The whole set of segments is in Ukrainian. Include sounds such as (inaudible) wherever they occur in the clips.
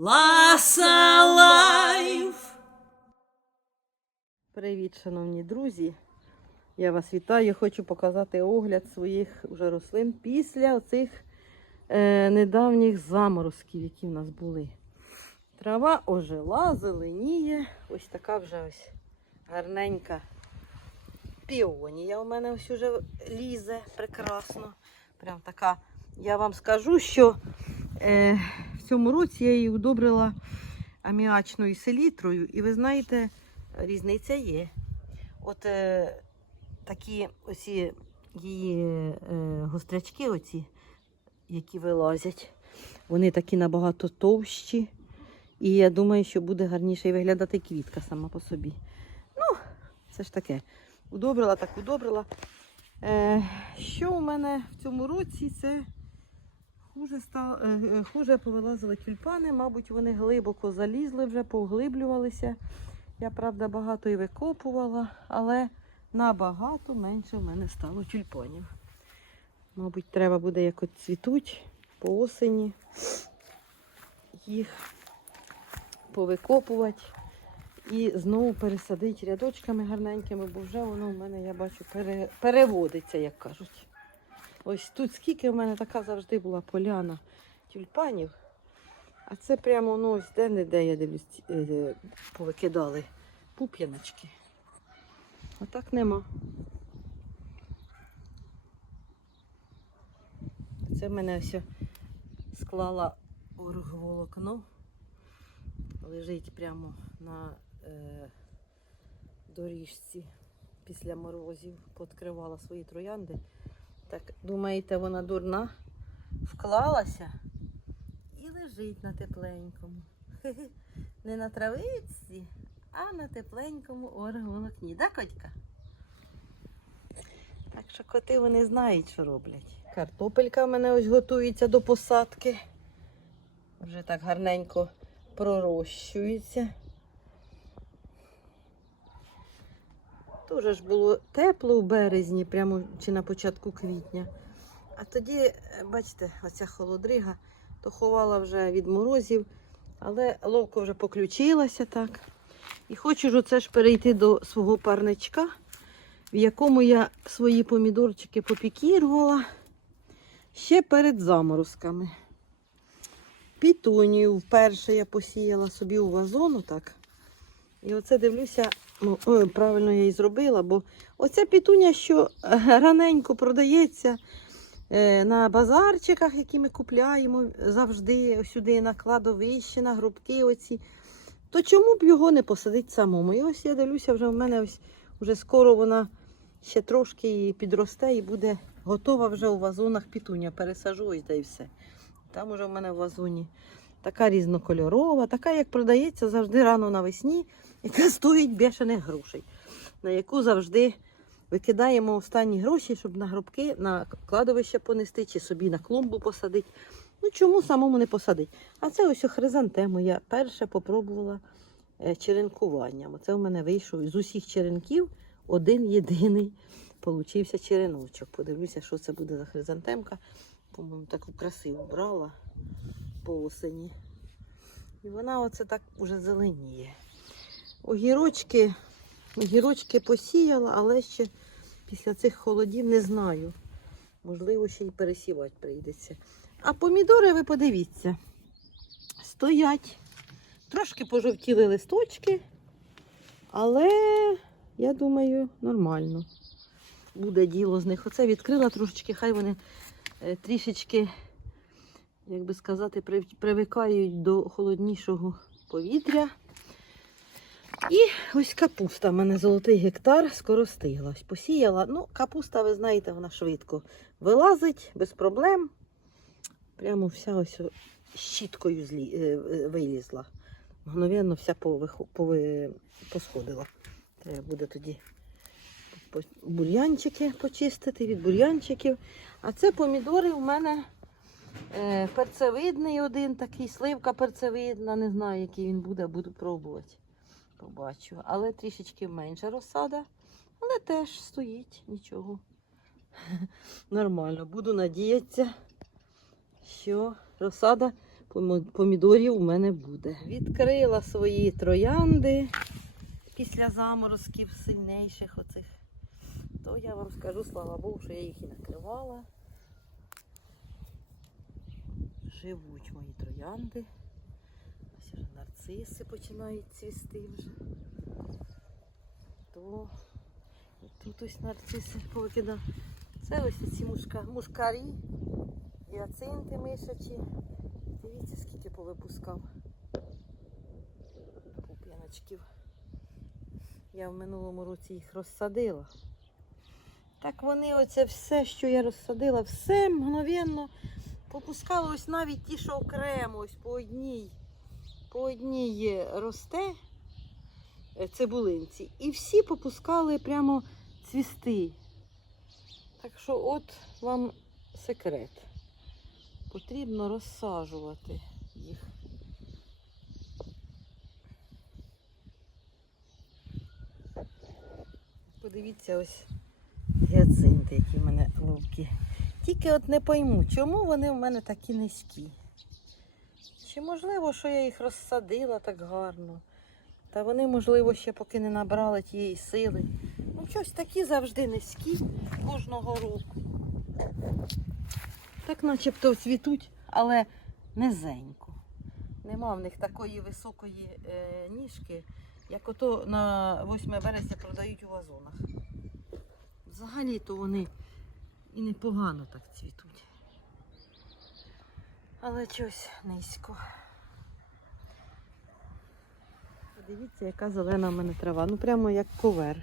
Ласа Лайф. Привіт, шановні друзі! Я вас вітаю. Хочу показати огляд своїх уже рослин після оцих е, недавніх заморозків, які в нас були. Трава ожила, зеленіє. Ось така вже ось гарненька піонія у мене ось уже лізе прекрасно. Прям така. Я вам скажу, що е, цьому році я її удобрила аміачною селітрою, і ви знаєте, різниця є. От е, такі оці її е, гострячки, оці, які вилазять, вони такі набагато товщі. І я думаю, що буде гарніше виглядати квітка сама по собі. Ну, це ж таке. Удобрила, так удобрила. Е, що у мене в цьому році це хуже, стало, е, е, хуже повилазили тюльпани, мабуть, вони глибоко залізли вже, поглиблювалися. Я, правда, багато і викопувала, але набагато менше в мене стало тюльпанів. Мабуть, треба буде як от цвітуть по осені їх повикопувати і знову пересадити рядочками гарненькими, бо вже воно в мене, я бачу, пере, переводиться, як кажуть. Ось тут скільки в мене така завжди була поляна тюльпанів. А це прямо ну, ось де-не-де, я дивлюсь, е, повикидали пуп'яночки. А так нема. Це в мене ось склала оргволокно. Лежить прямо на е, доріжці після морозів. Пооткривала свої троянди. Так, думаєте, вона дурна? Вклалася і лежить на тепленькому. (laughs) Не на травиці, а на тепленькому оргволокні. Да, котька? Так що коти вони знають, що роблять. Картопелька в мене ось готується до посадки. Вже так гарненько пророщується. Дуже ж було тепло у березні, прямо чи на початку квітня. А тоді, е, бачите, оця холодрига то ховала вже від морозів, але ловко вже поключилася так. І хочу ж оце ж перейти до свого парничка, в якому я свої помідорчики попікірувала ще перед заморозками. Пітунію вперше я посіяла собі у вазону так. І оце дивлюся, ну, ой, правильно я і зробила, бо оця пітуня, що е, раненько продається е, на базарчиках, які ми купляємо завжди сюди на кладовище, на грубки оці. То чому б його не посадити самому? І ось я дивлюся, вже в мене ось вже скоро вона ще трошки підросте і буде готова вже у вазонах пітуня. Пересажу ось да і все. Там уже в мене в вазоні така різнокольорова, така, як продається завжди рано навесні, яка (laughs) стоїть бешених грошей, на яку завжди викидаємо останні гроші, щоб на гробки, на кладовище понести чи собі на клумбу посадити. Ну чому самому не посадити? А це ось хризантему. Я перше попробувала е, черенкуванням. Оце у мене вийшов з усіх черенків один єдиний получився череночок. Подивлюся, що це буде за хризантемка. По-моєму, таку красиву брала по осені. І вона оце так уже зеленіє. Огірочки, огірочки посіяла, але ще після цих холодів не знаю. Можливо, ще й пересівати прийдеться. А помідори, ви подивіться, стоять. Трошки пожовтіли листочки, але я думаю, нормально буде діло з них. Оце відкрила трошечки, хай вони е, трішечки, як би сказати, привикають до холоднішого повітря. І ось капуста. У мене золотий гектар, скоро стигла. Ось Посіяла. Ну, капуста, ви знаєте, вона швидко вилазить без проблем. Прямо вся ось щіткою злі, е, е, вилізла. Мгновенно вся повихо- пови- посходила. Треба буде тоді бур'янчики почистити від бур'янчиків. А це помідори у мене перцевидний один такий, сливка перцевидна, не знаю, який він буде, буду пробувати. Побачу. Але трішечки менша розсада, але теж стоїть нічого. (laughs) Нормально. Буду надіятися, що розсада помідорів у мене буде. Відкрила свої троянди після заморозків сильніших оцих. То я вам скажу, слава Богу, що я їх і накривала. Живуть мої троянди. Ось вже нарциси починають цвісти вже. То тут ось нарциси повикидав. Це ось ці мушка, мушкарі, гіацинти мишачі. Дивіться, скільки повипускав пуп'яночків. Я в минулому році їх розсадила. Так вони оце все, що я розсадила, все мгновенно попускало ось навіть ті, що окремо, ось по одній, по одній росте е, цибулинці. І всі попускали прямо цвісти. Так що от вам секрет. Потрібно розсаджувати їх. Подивіться ось гіацинти, які в мене ловкі. Тільки от не пойму, чому вони в мене такі низькі. Чи можливо, що я їх розсадила так гарно? Та вони, можливо, ще поки не набрали тієї сили. Ну, щось такі завжди низькі кожного року. Так начебто цвітуть, але низенько. Нема в них такої високої е, ніжки, як ото на 8 березня продають у вазонах. Взагалі-то вони і непогано так цвітуть. Але щось низько. Подивіться, яка зелена в мене трава. Ну прямо як ковер.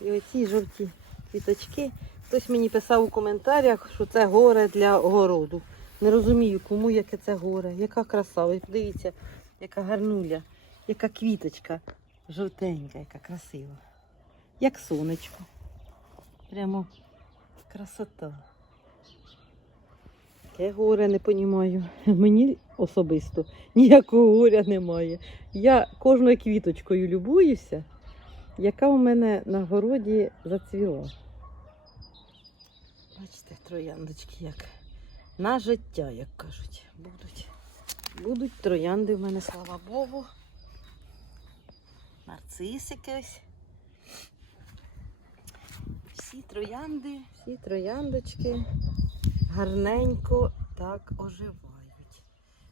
І оці жовті квіточки. Хтось мені писав у коментарях, що це горе для огороду. Не розумію, кому яке це горе. Яка краса. Ви подивіться, яка гарнуля, яка квіточка жовтенька, яка красива. Як сонечко. Прямо красота. Яке горе не понімаю. (laughs) Мені особисто ніякого горя немає. Я кожною квіточкою любуюся, яка у мене на городі зацвіла. Бачите, трояндочки як. На життя, як кажуть, будуть. Будуть троянди в мене, слава Богу. Нарцисики ось. Всі троянди, всі трояндочки гарненько так оживають.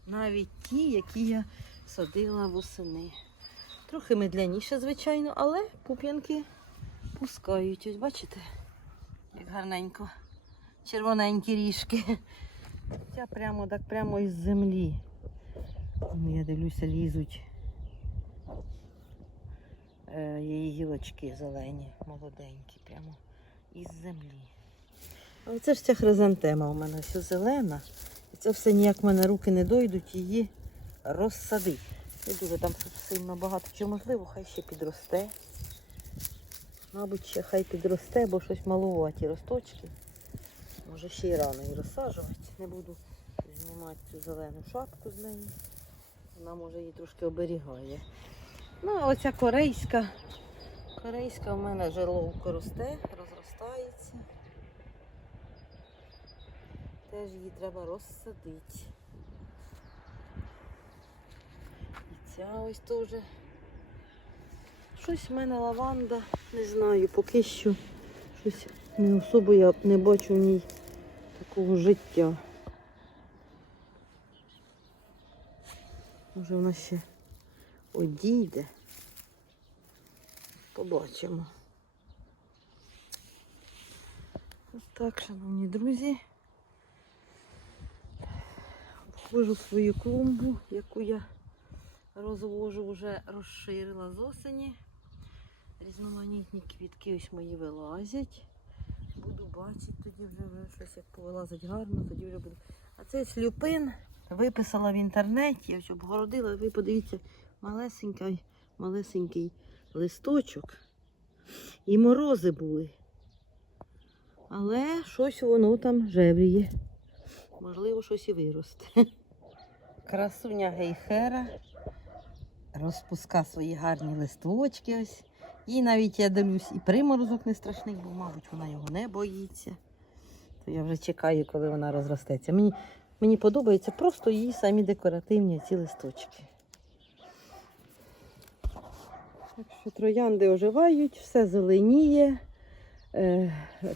Навіть ті, які я садила восени. Трохи медляніше, звичайно, але пуп'янки пускають. Ось бачите, як гарненько. Червоненькі ріжки. Ця прямо так прямо із землі. Я дивлюся, лізуть е, її гілочки зелені, молоденькі, прямо із землі. Оце ж ця хризантема у мене все зелена. І це все ніяк в мене руки не дойдуть її розсадити. Не дуже там сильно багато. Чи можливо, хай ще підросте. Мабуть, ще хай підросте, бо щось малуваті росточки. Може ще й рано її розсаджувати. Не буду знімати цю зелену шапку з неї. Вона може її трошки оберігає. Ну, а оця корейська. Корейська в мене вже ловко росте, Теж її треба розсадити. І ця ось теж. Щось в мене лаванда, не знаю, поки що щось не особо я не бачу в ній такого життя. Може вона ще одійде. Побачимо. Ось так, шановні друзі. Обходжу свою клумбу, яку я розвожу, вже розширила з осені. Різноманітні квітки ось мої вилазять. Буду бачити тоді вже щось як повилазить гарно, тоді вже буду. А цей слюпин виписала в інтернеті, ось обгородила, ви подивіться, малесенький, малесенький листочок. І морози були. Але щось воно там жевріє. Можливо, щось і виросте. Красуня гейхера розпуска свої гарні листочки ось. І навіть я дивлюсь, і приморозок не страшний, бо, мабуть, вона його не боїться. То я вже чекаю, коли вона розростеться. Мені Мені подобаються просто її самі декоративні ці листочки. Так що троянди оживають, все зеленіє, е,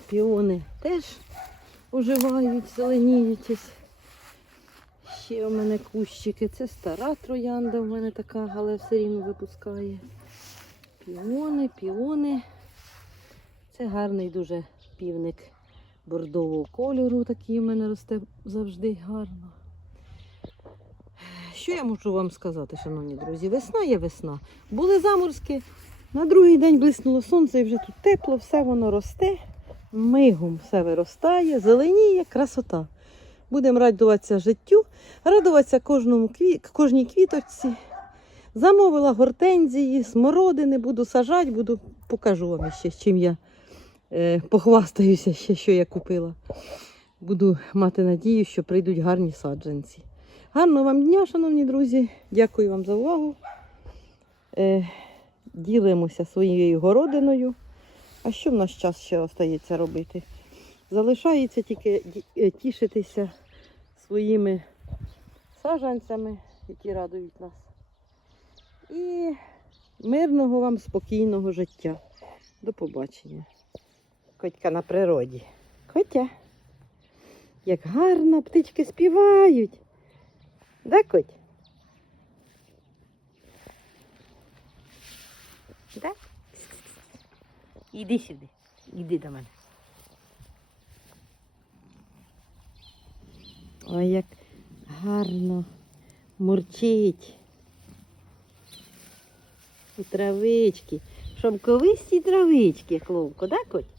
піони теж оживають, зеленіють. Ось. Ще у мене кущики. Це стара троянда у мене така, але все рівно випускає. Піони, піони. Це гарний дуже півник бордового кольору, такий у мене росте завжди гарно. Що я можу вам сказати, шановні друзі? Весна є весна. Були заморозки, на другий день блиснуло сонце і вже тут тепло, все воно росте, мигом все виростає, зеленіє, красота. Будемо радуватися життю, радуватися кожному кві... кожній квіточці. Замовила гортензії, смородини, буду сажати, буду покажу вам ще, чим я е, похвастаюся, ще, що я купила. Буду мати надію, що прийдуть гарні саджанці. Гарного вам дня, шановні друзі. Дякую вам за увагу. Е, ділимося своєю городиною. А що в наш час ще остається робити? Залишається тільки е, тішитися своїми саджанцями, які радують нас. І мирного вам, спокійного життя. До побачення. Котька на природі. Котя. Як гарно птички співають. Да, Коть? Да? Іди сюди. Іди до мене. Ой, як гарно мурчить. І травички. Шовковисті травички, Кловко, да, Коть?